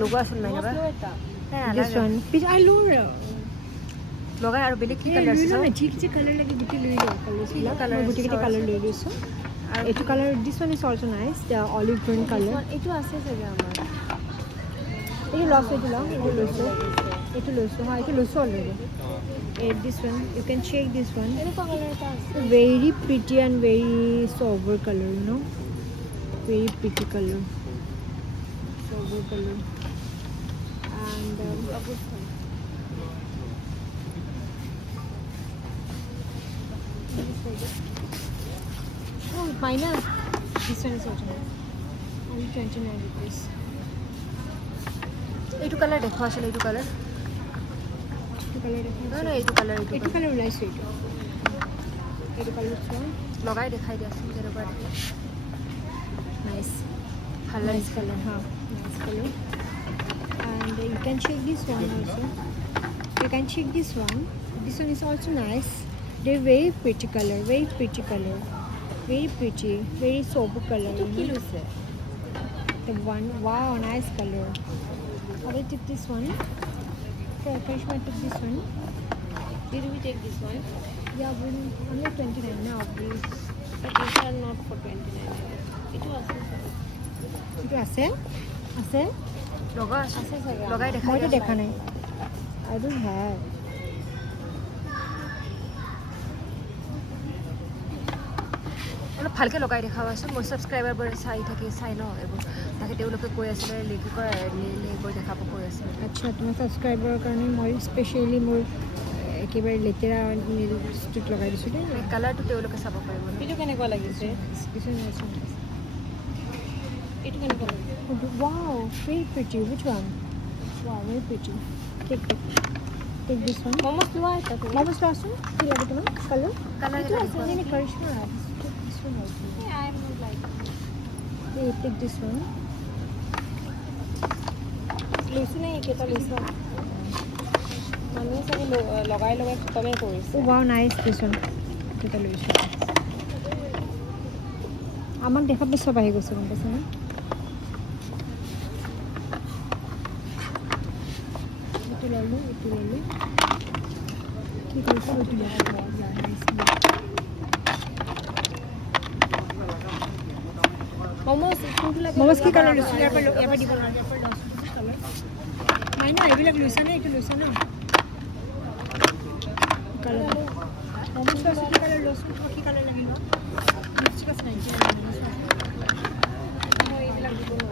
লগোৱা আছিল নাই বা This one. Which I love. লগাই আৰু বেলেগ কি Yeah, কালাৰ আছে you know, which color like guti lui lo colors. কি Like color মই গুটি আছে? color lui লৈছো. আৰু এইটো color. This one is also nice. The olive green color. এইটো আছে চাগে আমাৰ এইটো লৈছো এইটো লৈছো এইটো লৈছো হা এইটো লৈছো already. This one you can check this one. এনেকুৱা কালাৰ এটা আছে Very pretty and very sober color, you know. Very pretty color. Sober color. And oh, minor. This one is also nice. Only 29 rupees. এইটো কালাৰ দেখুৱা আছিল এইটো কালাৰ Two color difference. নহয় নহয় এইটো কালাৰ Eight color ওলাইছে এইটো এইটো color চোৱা লগাই দেখাই দিয়াচোন কেনেকুৱা দেখে nice ভাল nice লাগিছে color huh nice color and you can check this one also you can check this one is also nice they're very pretty color very sober color এইটো কি লৈছে the one wow nice color I will take this one Karishma took this one did we take this one yeah when only 29 now please but these are not for 29 এইটো আছে এইটো আছে আছে লগা আছে চাগে লগাই দেখাই মইতো দিয়াচোন। দেখা নাই I don't have অলপ ভালকৈ লগাই দেখাবাচোন মোৰ ছাবস্ক্ৰাইবাৰবোৰে চাই ন এইবোৰ তাকে তেওঁলোকে কৈ আছিলে লিখি গৈ দেখাব কৈ আছিলে আচ্ছা তোমাৰ ছাবস্ক্ৰাইবাৰৰ কাৰণে মই স্পেচিয়েলি মোৰ একেবাৰে লেতেৰা নেল ষ্টিক লগাই দিছোঁ দেই কালাৰটো তেওঁলোকে চাব পাৰিব এইটো কেনেকুৱা লাগিছে এইটো কেনেকুৱা লাগিছে wow very pretty which one wow very pretty take this one momos লোৱা এটা মমোজ লোৱাচোন কি লাগে তোমাক কালাৰ কালাৰ এইটো আছে নে Karishma this one also I am not like take this one লৈছোঁ নে এইকেইটা লৈছোঁ মানুহে চাগে লগাই খতমে কৰিছে oh wow nice this one এটা লৈছোঁ আমাক দেখাতে চব আহি গৈছে গম পাইছেনে এইটো ল'লোঁ কি কৰিছোঁ এইটো মমোজ কোনটো লাগে মমোজ কি কালাৰ লৈছোঁ ইয়াৰ পৰা দিব কালাৰ নাই না এইবিলাক লৈছা নে এইটো লৈছা ন কালাৰ মমোজ লৈছোঁ কি কালাৰ লৈছোঁ কি কালাৰ লাগিব লিপষ্টিক আছে নাই এইবিলাক দিব নোৱাৰোঁ